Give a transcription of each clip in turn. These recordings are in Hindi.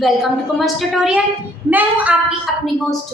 Welcome to commerce tutorial. मैं हूं आपकी अपनी होस्ट।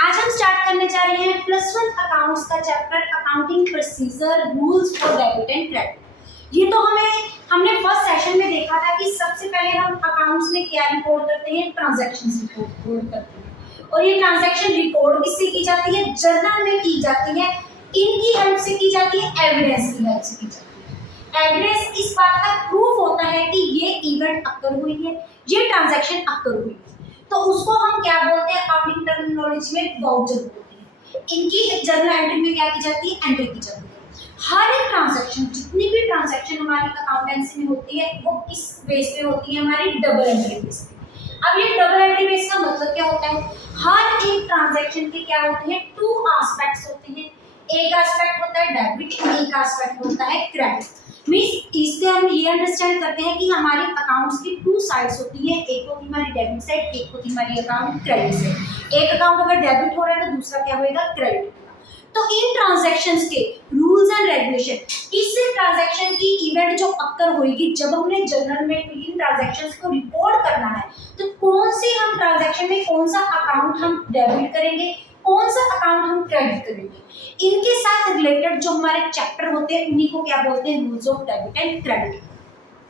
आज हम स्टार्ट करने जा रहे हैं +1 अकाउंट्स का chapter accounting procedure rules for debit and credit. ये तो हमने फर्स्ट सेशन में देखा था कि सबसे पहले हम अकाउंट्स में क्या रिकॉर्ड करते हैं, ट्रांजैक्शंस रिकॉर्ड करते हैं। और ये ट्रांजैक्शन रिकॉर्ड किससे की जाती है? जर्नल में की जाती है। इनकी हेल्प से की जाती है, एविडेंस की हेल्प से की जाती है। एविडेंस इस बात का प्रूफ होता है कि ये इवेंट अकर हुई है, ये ट्रांजैक्शन अकर हुई है, तो उसको हम क्या बोलते हैं? अकाउंटिंग टर्मिनोलॉजी में वाउचर बोलते हैं। इनकी जर्नल एंट्री में क्या की जाती है? एंट्री की जाती है। हर एक ट्रांजैक्शन, जितनी भी ट्रांजैक्शन हमारी अकाउंटेंसी में होती है, वो किस बेस पे होती है? हमारी डबल एंट्री बेस पे। अब ये डबल एंट्री बेस का मतलब क्या होता है? हर एक ट्रांजैक्शन के क्या होते हैं? 2 एस्पेक्ट्स होते हैं। एक एस्पेक्ट होता है डेबिट, एक एस्पेक्ट होता है क्रेडिट। मींस इससे हम ये अंडरस्टैंड करते हैं कि हमारे अकाउंट्स की 2 साइड्स होती है। एक होती है हमारी डेबिट साइड, एक होती है हमारी अकाउंट क्रेडिट साइड। एक अकाउंट अगर डेबिट हो रहा है तो दूसरा क्या होएगा? क्रेडिट होगा। तो इन ट्रांजैक्शंस के रूल्स एंड रेगुलेशन, इस ट्रांजैक्शन की इवेंट जो अक्कर होगी जब हमने जर्नल में इन ट्रांजैक्शंस को रिकॉर्ड करना है, तो कौन सी हम ट्रांजैक्शन में कौन सा अकाउंट हम डेबिट करेंगे, कौन सा अकाउंट हम क्रेडिट करेंगे, इनके साथ रिलेटेड जो हमारे चैप्टर होते हैं उन्हीं को क्या बोलते हैं? Rules of debit and credit.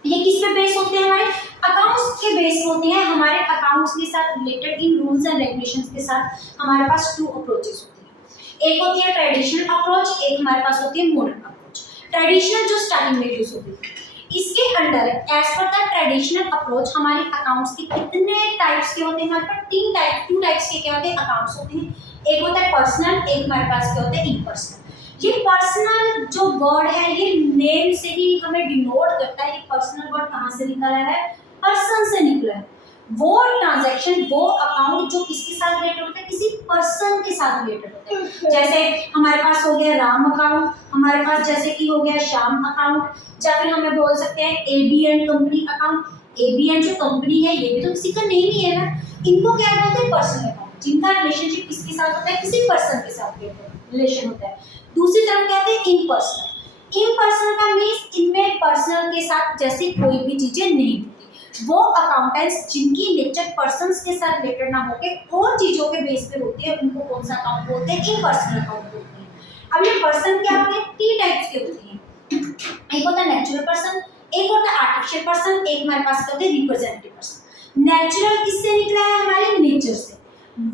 ये किस पे बेस होते हैं? हमारे अकाउंट्स के बेस होते हैं। हमारे अकाउंट्स के साथ related in rules and regulations के साथ हमारे पास 2 अप्रोचेस होती है। एक होती है ट्रेडिशनल अप्रोच, एक हमारे पास होती है मॉडर्न अप्रोच। ट्रेडिशनल जो स्टार्टिंग में यूज होती है, इसके under as per the traditional approach हमारे अकाउंट्स के कितने टाइप्स के होते हैं? हमारे पास 2 टाइप्स के क्या होते हैं? अकाउंट्स होते हैं। एक होता है पर्सनल, एक हमारे पास क्या होता है? इम्पर्सनल। ये पर्सनल जो वर्ड है, ये नेम से ही हमें डिनोट करता है कि पर्सनल वर्ड कहाँ से निकला है? पर्सन से निकला है। वो ट्रांजैक्शन, वो अकाउंट जो किसके साथ रिलेटेड होता है? किसी पर्सन के साथ रिलेटेड होता है। जैसे हमारे पास हो गया राम अकाउंट, हमारे पास जैसे कि हो गया श्याम अकाउंट, या फिर हमें बोल सकते हैं एबीएन कंपनी अकाउंट। एबीएन जो कंपनी है ये भी तो किसी का नेम ही है ना। इनको क्या बोलते हैं? पर्सनल अकाउंट, जिनका रिलेशनशिप किसके साथ होता है? किसी पर्सन के साथ रिलेशन होता है। दूसरी तरफ कहते हैं इम्पर्सनल। इम्पर्सनल का मीन्स इनमें पर्सनल के साथ जैसी कोई भी चीजें नहीं होती। वो अकाउंटेंट्स जिनकी नेचर पर्सन्स के साथ रिलेटेड ना होकर और चीजों के बेस पे होती है, उनको कौन सा अकाउंट बोलते हैं? इम्पर्सनल अकाउंट बोलते हैं। अब ये पर्सन क्या होते हैं? 3 टाइप्स के होते हैं। एक होता है नेचुरल पर्सन, एक होता है आर्टिफिशियल पर्सन, एक हमारे पास होते हैं रिप्रेजेंटेटिव पर्सन। नेचुरल किससे निकला है? हमारे नेचर से।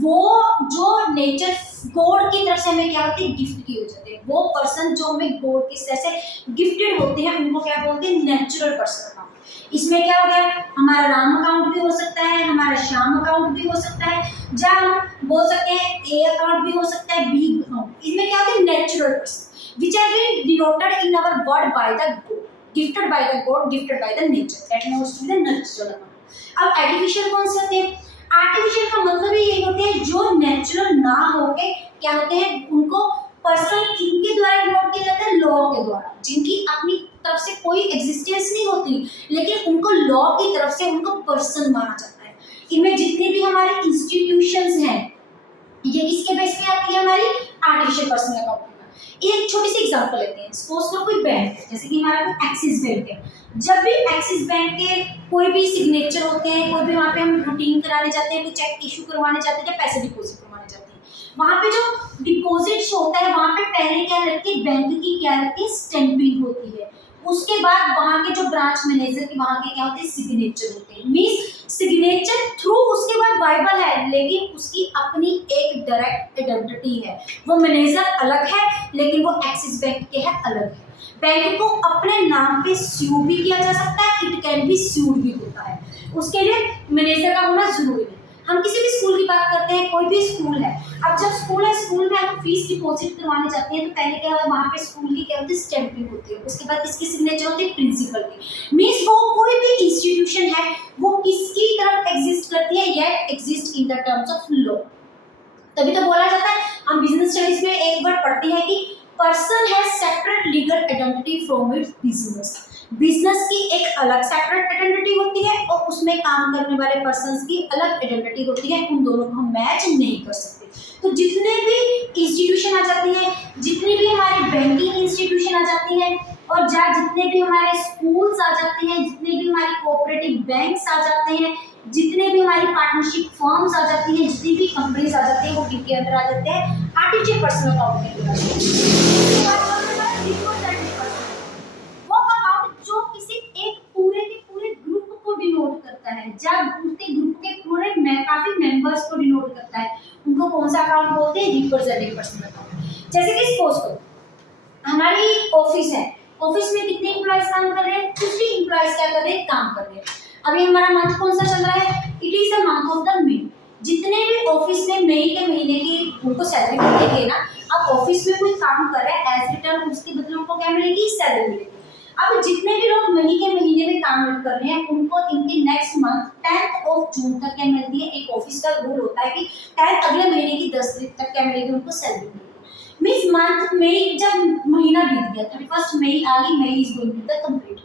वो जो नेचर गॉड की तरफ से हमें क्या होती है? गिफ्ट की हो जाती है। वो पर्सन जो हमें गॉड की तरफ से गिफ्टेड होते हैं, उनको क्या बोलते हैं? Natural person account. इसमें क्या हो गया? हमारा राम अकाउंट भी हो सकता है, हमारा श्याम अकाउंट भी हो सकता है, या हम बोल सकते हैं ए अकाउंट भी हो सकता है, बी अकाउंट। इसमें क्या होते हैं? Natural person which are been denoted in our word by the god, gifted by the god, gifted by the nature. That means to be the natural account. अब आर्टिफिशियल कौन से होते हैं? आर्टिफिशियल का मतलब ही ये होते हैं जो नेचुरल ना होके क्या होते हैं? उनको पर्सन किनके द्वारा डिनोट किया जाता है? लॉ के द्वारा, जिनकी अपनी तरफ से कोई एग्जिस्टेंस नहीं होती, लेकिन उनको लॉ की तरफ से उनको पर्सन माना जाता है। इनमें जितने भी हमारे इंस्टीट्यूशंस हैं, ये किसके बेस पे आती है? हमारी आर्टिफिशियल पर्सन अकाउंट। एक छोटी सी एग्जांपल लेते हैं। सपोज करो कोई बैंक है, जैसे कि हमारा कोई एक्सिस बैंक है। जब भी एक्सिस बैंक के कोई भी सिग्नेचर होते हैं, कोई भी वहाँ पे हम रूटीन कराने जाते हैं, कोई चेक इशू करवाने जाते हैं या पैसे डिपॉजिट करवाने जाते हैं, वहाँ पे जो डिपॉजिट होता है वहाँ पे पहले क्या लगती है? बैंक की क्या लगती है? स्टैंपिंग होती है। उसके बाद वहाँ के जो ब्रांच मैनेजर के वहाँ के क्या होते हैं? सिग्नेचर होते हैं। मींस सिग्नेचर थ्रू उसके बाद वाइबल है, लेकिन उसकी अपनी एक डायरेक्ट आइडेंटिटी है। वो मैनेजर अलग है, लेकिन वो एक्सिस बैंक के है अलग है। बैंक को अपने नाम पे स्यू भी किया जा सकता है, इट कैन बी स्यूड भी होता है। उसके लिए मैनेजर का होना जरूरी है। हम किसी भी स्कूल की बात करते हैं, कोई भी स्कूल है, अब जब स्कूल है, स्कूल में हम फीस डिपॉजिट करवाने जाते हैं, तो पहले क्या है? वहाँ पे स्कूल की क्या होती है? स्टैंपिंग होती है। उसके बाद इसकी सिग्नेचर होती है प्रिंसिपल की। मींस वो कोई भी इंस्टीट्यूशन है, वो किसकी तरफ एग्जिस्ट करती है? Yet exist in the terms of law. तभी तो बोला जाता है, हम बिजनेस स्टडीज में एक वर्ड पढ़ते हैं कि person has separate legal identity from its business. Business की एक अलग सेपरेट आइडेंटिटी होती है और उसमें काम करने वाले पर्सन्स की अलग आइडेंटिटी होती है। उन दोनों को हम मैच नहीं कर सकते। तो जितने भी इंस्टीट्यूशन आ जाती है, जितनी भी हमारी बैंकिंग इंस्टीट्यूशन आ जाती है, और जहाँ जितने भी हमारे स्कूल्स आ जाते हैं, जितने भी हमारी कोऑपरेटिव बैंक्स आ जाते हैं, जितने भी पार्टनरशिप फर्म्स आ जाती हैं, जितनी भी कंपनीज आ जाती है वो किसके अंडर आ जाते हैं, आर्टिफिशियल पर्सनल अकाउंट के अंदर आ जाते हैं। वो अकाउंट जो किसी एक पूरे के पूरे ग्रुप को डिनोट करता है, जब उसके ग्रुप के पूरे काफी मेंबर्स को डिनोट करता है, उनको कौन सा अकाउंट बोलते हैं, रिप्रेजेंटेटिव पर्सनल अकाउंट। जैसे कि सपोज करो हमारी ऑफिस है, ऑफिस में कितने एम्प्लॉइज काम कर रहे हैं, 50 एम्प्लॉइज क्या कर रहे हैं, काम कर रहे हैं। अभी हमारा मंथ कौन सा चल रहा है, it is the month of the May. जितने भी ऑफिस में मई के महीने की उनको सैलरी मिलेगी ना, अब ऑफिस में कोई काम कर रहा है एज रिटर्न, उसके बदले उनको क्या मिलेगी, सैलरी मिलेगी। अब जितने भी लोग मई के महीने में काम कर रहे हैं उनको इनके next month 10th of June तक क्या मिलती है, एक ऑफिस का रूल होता है कि 10th अगले महीने की 10 तारीख तक क्या मिलेगी, उनको सैलरी मिलेगी। मींस मंथ मई जब महीना बीत गया, 31 मई आ गई, May is going to the complete.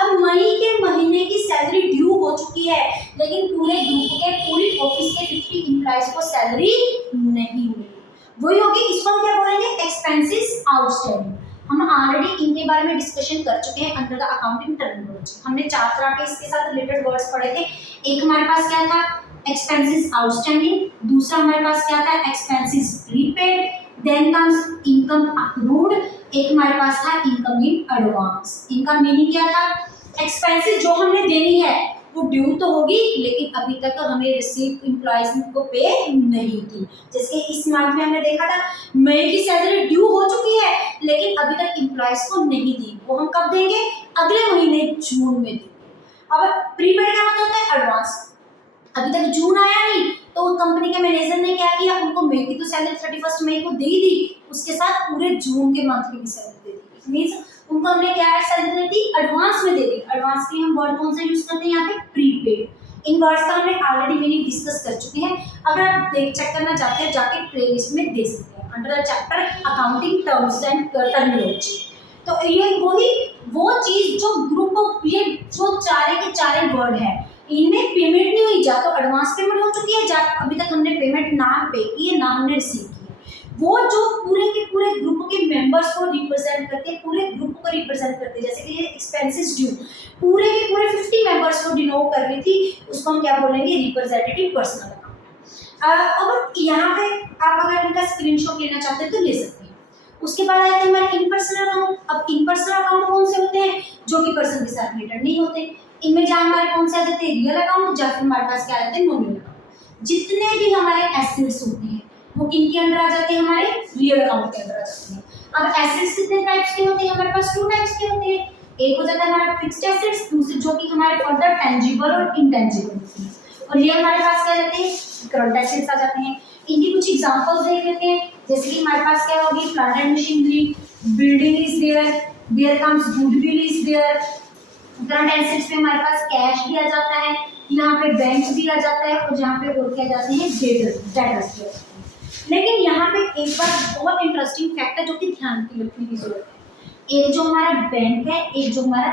अब मई के महीने की सैलरी ड्यू हो चुकी है, लेकिन पूरे ग्रुप के पूरी ऑफिस के 50 एम्प्लॉइज को सैलरी नहीं मिली। वही होगी, इसको हम क्या बोलेंगे, एक्सपेंसेस आउटस्टैंडिंग। हम ऑलरेडी इनके बारे में डिस्कशन कर चुके हैं अंडर द अकाउंटिंग टर्मिनोलॉजी। हमने 4 तरह के इसके साथ रिलेटेड वर्ड्स पढ़े थे। एक हमारे पास क्या था, एक्सपेंसेस आउटस्टैंडिंग, दूसरा हमारे पास क्या था, expenses prepaid, then comes income accrued, एक हमारे पास था इनकम इन एडवांस। इनका मीनिंग क्या था, एक्सपेंसेस जो हमने देनी है वो ड्यू तो होगी, लेकिन अभी तक हमें रिसीव एम्प्लॉइज को पे नहीं की। जैसे इस मंथ में हमने देखा था मई की सैलरी ड्यू हो चुकी है, लेकिन अभी तक एम्प्लॉइज को नहीं दी, वो हम कब देंगे, अगले महीने जून में देंगे। अब प्रीपेड का मतलब होता है एडवांस, अभी तक जून आया नहीं तो कंपनी के मैनेजर ने क्या किया, उनको मई की तो सैलरी 31 मई को दे दी, उसके साथ पूरे जून के मंथ की भी सैलरी दे दी। मींस उनको हमने क्या सैलरी दी, एडवांस में दे दी। एडवांस के हम वर्ड कौन सा यूज करते हैं यहाँ पे, प्रीपेड। इन वर्ड्स का हमने ऑलरेडी मीनिंग डिस्कस कर चुके हैं। अगर आप चेक करना चाहते हैं जाके प्लेलिस्ट में देख सकते हैं under the chapter accounting terms and terminology. तो ये वही वो चीज जो ग्रुप, ये जो चारे के चारे वर्ड है, इनमें पेमेंट नहीं हुई, जा तो एडवांस पेमेंट हो चुकी है, जा अभी तक हमने पेमेंट ना पे की है, ना हमने रिसीव की है। वो जो पूरे के पूरे ग्रुप के मेंबर्स को रिप्रेजेंट करते हैं, पूरे ग्रुप को रिप्रेजेंट करते हैं। जैसे कि ये एक्सपेंसेस ड्यू पूरे के पूरे 50 मेंबर्स को डिनोट कर रही थी, उसको हम क्या बोलेंगे, रिप्रेजेंटेटिव पर्सनल अकाउंट। अब यहाँ पे आप अगर इनका स्क्रीनशॉट लेना चाहते हैं तो ले सकते हैं। उसके बाद आते हैं हमारे इन पर्सनल अकाउंट। अब इन पर्सनल अकाउंट कौन से होते हैं, जो कि पर्सन के साथ रिलेटेड नहीं होते। इनमें जहाँ हमारे कौन से आ जाते हैं, रियल अकाउंट, या फिर हमारे पास क्या आ जाते हैं, नॉमिनल अकाउंट। जितने भी हमारे एसेट्स होते हैं वो किनके अंदर आ जाते हैं, हमारे रियल अकाउंट के अंदर आ जाते हैं। अब एसेट्स कितने टाइप्स के होते हैं, हमारे पास 2 टाइप्स के होते हैं। एक हो जाता है हमारा फिक्स्ड एसेट्स, दूसरे जो कि हमारे फर्दर टेंजिबल और इनटेंजिबल होते हैं। और ये हमारे पास क्या जाते हैं, करंट एसेट्स आ जाते हैं। इनकी कुछ एग्जांपल्स देख लेते हैं। जैसे कि हमारे पास क्या होगी, plant and machinery, building is there comes goodwill is there. Current assets में हमारे पास कैश भी आ जाता है, यहाँ पे बैंक भी आ जाता है, और जहाँ पे और क्या जाते हैं, डेटर्स भी। लेकिन यहाँ पे एक बार बहुत इंटरेस्टिंग फैक्ट है जो कि ध्यान की रखने की जरूरत है। एक जो हमारा बैंक है, एक जो हमारा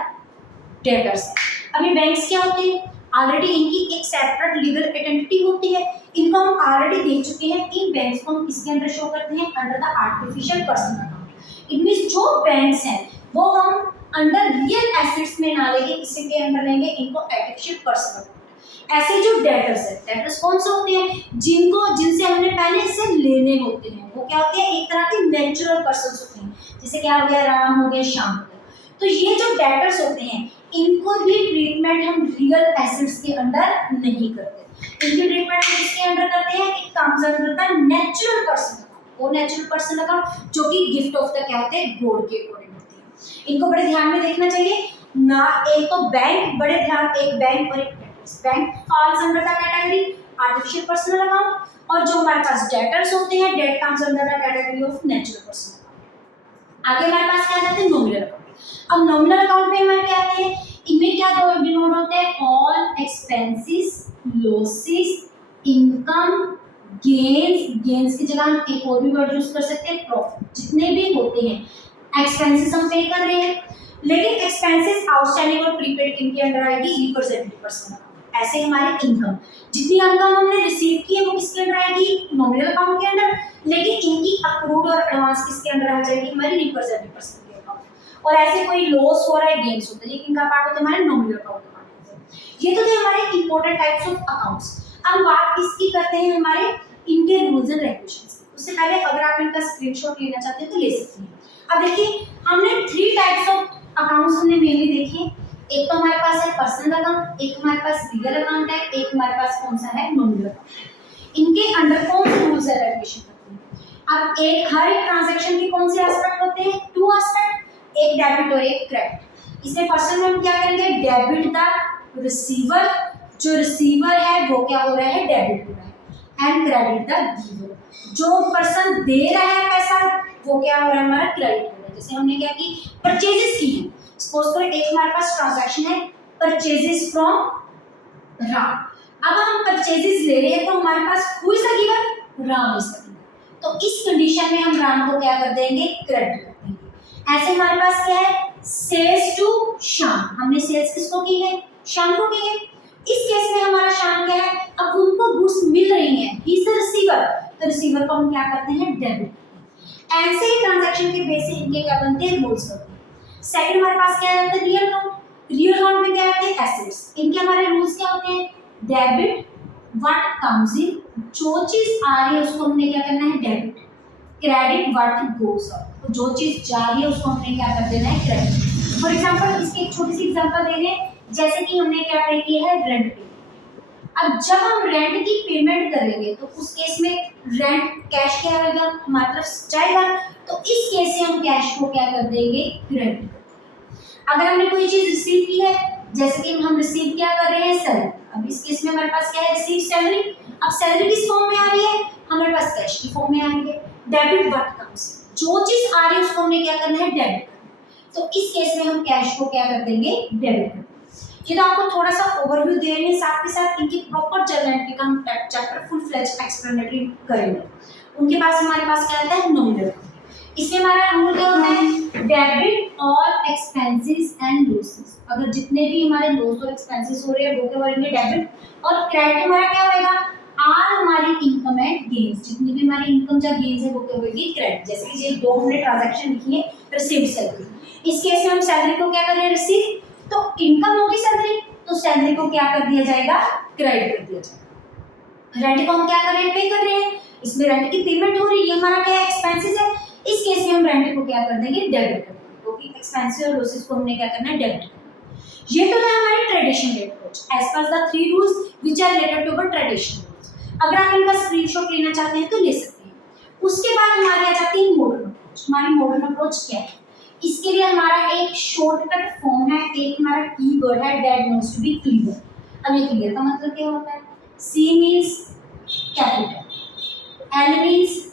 डेटर्स है। अभी बैंक्स क्या होते हैं, ऑलरेडी इनकी एक सेपरेट लीगल आइडेंटिटी होती है, इनको हम ऑलरेडी देख चुके हैं। इन बैंक्स को हम किसके अंदर शो करते हैं, under the artificial personal account. It means जो बैंक्स हैं वो हम अंडर रियल एसेट्स में ना लेके किसी के अंदर लेंगे, इनको आर्टिफिशियल पर्सनल अकाउंट। ऐसे जो डेटर्स है, डेटर्स कौन से होते हैं, जिनसे हमने पहले से लेने होते हैं, वो क्या होते हैं, एक तरह के नेचुरल पर्सन होते हैं। जैसे क्या हो गया, राम हो गया, श्याम हो गया। तो ये जो डेटर्स होते हैं इनको भी ट्रीटमेंट हम रियल एसेट्स के अंदर नहीं करते। इनकी ट्रीटमेंट हम किसके अंडर करते हैं, एक comes under the natural person account. वो नेचुरल पर्सन अकाउंट जो कि गिफ्ट ऑफ द क्या होते हैं, गॉड के अकॉर्डिंग होते हैं। इनको बड़े ध्यान में देखना चाहिए ना। एक तो बैंक, बड़े ध्यान, एक बैंक और एक debtors. Bank falls under the category artificial personal account, और जो हमारे पास डेटर्स होते हैं, that comes under the category of natural person account. आगे हमारे पास क्या जाते हैं, नॉमिनल अकाउंट। अब नॉमिनल अकाउंट में हमारे क्या आते हैं, इनमें क्या डिनोट होते हैं, all expenses, losses, income, gains की जगह हम एक और भी वर्ड यूज कर सकते हैं, प्रॉफिट। जितने भी होते हैं एक्सपेंसेस हम पे कर रहे हैं, लेकिन एक्सपेंसेस आउटस्टैंडिंग और प्रीपेड किनके अंडर आएगी, रिप्रेजेंटेटिव पर्सनल अकाउंट। ऐसे हमारे इनकम, जितनी इनकम हमने रिसीव की है वो किसके अंदर आएगी, नॉमिनल अकाउंट के अंदर, लेकिन इनकी अक्रूड और एडवांस किसके अंदर आ जाएगी, हमारी रिप्रेजेंटेटिव पर्सनल के अकाउंट। और ऐसे कोई लॉस हो रहा है, गेन्स होता है, ये किनका पार्ट होता है, हमारे नॉमिनल अकाउंट का पार्ट होता है। ये तो थे हमारे इंपॉर्टेंट टाइप्स ऑफ अकाउंट्स। हम बात किसकी करते हैं, हमारे इनके रूल्स एंड रेगुलेशंस की। उससे पहले अगर आप इनका स्क्रीनशॉट लेना चाहते हैं तो ले सकते हैं। अब देखिए हमने 3 टाइप्स ऑफ अकाउंट्स हमने मेनली देखे। एक तो हमारे पास है पर्सनल अकाउंट, एक हमारे पास लीगल अकाउंट है, एक हमारे पास कौन सा है, नॉमिनल अकाउंट। इनके अंडर कौन से रूल्स एंड रेगुलेशन होते हैं। अब एक हर एक ट्रांजैक्शन के कौन से एस्पेक्ट होते हैं, 2 एस्पेक्ट, एक डेबिट और एक क्रेडिट। इसमें पर्सनल में हम क्या करेंगे, डेबिट द रिसीवर, जो रिसीवर है वो क्या हो रहा है, डेबिट हो रहा है, एंड क्रेडिट द गिवर, जो पर्सन दे रहा है पैसा वो क्या हो रहा है, हमारा क्रेडिट हो रहा है। जैसे हमने क्या की, परचेजेस की है, सपोज करो एक हमारे पास ट्रांजैक्शन है परचेजेस फ्रॉम राम। अब हम परचेजेस ले रहे हैं तो हमारे पास who is the giver, Ram is the giver. तो इस कंडीशन में हम राम को क्या कर देंगे, क्रेडिट कर देंगे। ऐसे हमारे पास क्या है, सेल्स टू श्याम, हमने सेल्स किसको की है, श्याम को की है। इस केस में हमारा श्याम क्या है, अब उनको गुड्स मिल रही हैं, ही इज द रिसीवर, तो रिसीवर को हम क्या करते हैं, डेबिट। ऐसे ही ट्रांजैक्शन के बेस से इनके क्या बनते हैं, रूल्स बनते हैं। सेकंड हमारे पास क्या रहता है, रियल अकाउंट। रियल अकाउंट में क्या रहते हैं, एसेट्स। इनके हमारे रूल्स क्या होते हैं, डेबिट व्हाट कम्स इन, जो चीज आ रही है उसको हमने क्या करना है, debit. Credit what goes out, तो जो चीज जा रही है उसको हमने क्या कर देना है, क्रेडिट। फॉर एग्जांपल इसकी एक छोटी सी एग्जांपल दे रहे हैं, जैसे कि हमने क्या पे किया है, रेंट पे। अब जब हम रेंट की पेमेंट करेंगे तो उस केस में रेंट कैश क्या आएगा, हमारी तरफ जाएगा, तो इस केस से हम कैश को क्या कर देंगे, क्रेडिट। अगर हमने कोई चीज रिसीव की है, जैसे कि हम रिसीव क्या कर रहे हैं, सैलरी। अब इस केस में हमारे पास क्या है, रिसीव सैलरी। अब सैलरी किस फॉर्म में आ रही है, हमारे पास कैश की फॉर्म में आ रही है। डेबिट व्हाट कम्स, जो चीज आ रही है उसको हमने क्या करना है, डेबिट करना। तो इस केस में हम कैश को क्या कर देंगे, डेबिट कर। ये तो आपको थोड़ा सा ओवरव्यू दे रहे हैं, साथ के साथ इनकी प्रॉपर जर्नल एंट्री का हम चैप्टर फुल फ्लेज एक्सप्लेनेटरी करेंगे। उनके पास हमारे पास क्या रहता है, नॉमिनल। इसमें हमारा रूल क्या होता है, debit all expenses and losses. अगर जितने भी हमारे लॉस और एक्सपेंसेस हो रहे हैं वो क्या करेंगे, डेबिट। और क्रेडिट हमारा क्या होएगा, आर हमारी इनकम एंड गेन्स, जितनी भी हमारी इनकम या गेन्स है वो क्या होगी, क्रेडिट। जैसे कि ये दो हमने ट्रांजैक्शन लिखी है, रिसीव सैलरी। इस केस में हम सैलरी को क्या कर रहे हैं, रिसीव, तो इनकम होगी सैलरी, तो सैलरी को क्या कर दिया जाएगा, क्रेडिट कर दिया जाएगा। रेंट को हम क्या कर रहे हैं, पे कर रहे हैं, इसमें रेंट की पेमेंट हो रही है, ये हमारा क्या एक्सपेंसेस है। इस केस में हम रेंट को क्या कर देंगे, डेबिट कर देंगे, क्योंकि एक्सपेंसेस और लॉसेस को हमने क्या करना है, डेबिट करना। ये तो है हमारी traditional approach as per the 3 rules which are related to our traditional rules. अगर आप इनका स्क्रीनशॉट लेना चाहते हैं तो ले सकते हैं। उसके बाद हमारी आ जाती है मॉडर्न अप्रोच। हमारी मॉडर्न अप्रोच क्या है, इसके लिए हमारा एक शॉर्टकट फॉर्म है, एक हमारा कीवर्ड है, that needs to be clear. अब ये क्लियर का मतलब क्या होता है, C means capital, L means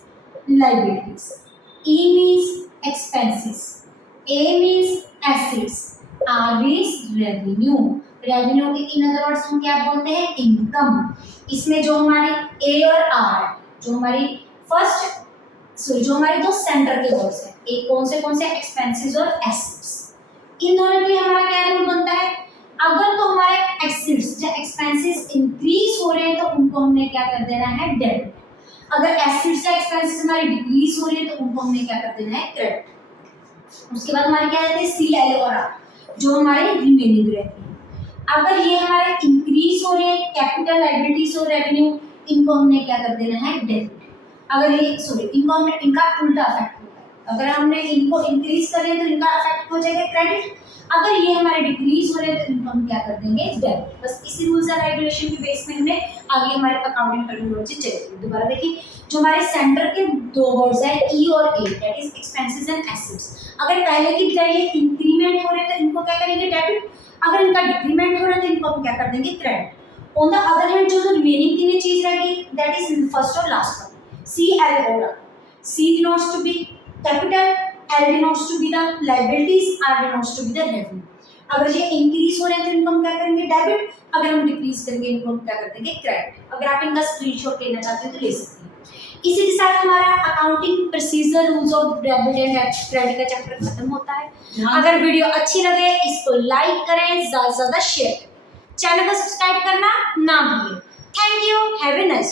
liabilities, E means expenses, A means assets, R means revenue. Revenue के इन अदर वर्ड्स हम क्या बोलते हैं, इनकम। इसमें जो हमारी A और R है, जो हमारी फर्स्ट जो हमारे दो सेंटर के वर्ड्स हैं, एक कौन से एक्सपेंसेस और एसेट्स। इन दोनों के लिए हमारा क्या रूल बनता है, अगर तो हमारे एसेट्स या एक्सपेंसेस इंक्रीज हो रहे हैं तो उनको हमने क्या कर देना है, डेबिट। अगर एसेट्स या एक्सपेंसेस हमारी डिक्रीज हो रहे हैं तो उनको हमने क्या कर देना है, क्रेडिट। उसके बाद हमारे क्या रहते हैं, C, L और R, जो हमारे रिमेनिंग रहते हैं। अगर ये हमारे इंक्रीज हो रहे हैं, कैपिटल, लायबिलिटीज और रेवेन्यू, इनको हमने क्या कर देना है, डेबिट। अगर ये इनको हमने इनका उल्टा इफेक्ट होगा, अगर हमने इनको इंक्रीज कर रहे हैं तो इनका इफेक्ट हो जाएगा क्रेडिट। अगर ये हमारे डिक्रीज हो रहे हैं तो इनको हम क्या कर देंगे, डेबिट। बस इसी रूल्स एंड रेगुलेशन के बेस में हमने आगे हमारे अकाउंटिंग टर्मिनोलॉजी चलेगी। दोबारा देखिए, जो हमारे सेंटर के दो वर्ड्स है E और A, that is expenses and assets. अगर पहले की बजाय ये इंक्रीमेंट हो रहे हैं तो इनको क्या करेंगे, डेबिट। अगर इनका डिक्रीमेंट हो रहा है तो इनको हम क्या कर देंगे, credit. On the other hand जो रिमेनिंग तीन चीज रहेगी, दैट इज फर्स्ट और लास्ट वन, C, L और R. C denotes to be capital, L denotes to be the liabilities, R denotes to be the revenue. अगर ये इंक्रीज हो रहे हैं तो इनको हम क्या करेंगे, डेबिट। अगर हम डिक्रीज करेंगे इनको हम क्या कर देंगे, क्रेडिट। अगर आप इनका स्क्रीनशॉट लेना चाहते हैं तो ले सकते हैं। इसी के साथ हमारा accounting procedure, rules of debit and credit का चैप्टर खत्म होता है। अगर वीडियो अच्छी लगे इसको लाइक करें, ज्यादा से ज्यादा शेयर करें, चैनल को सब्सक्राइब करना ना भूलें। Thank you, have a nice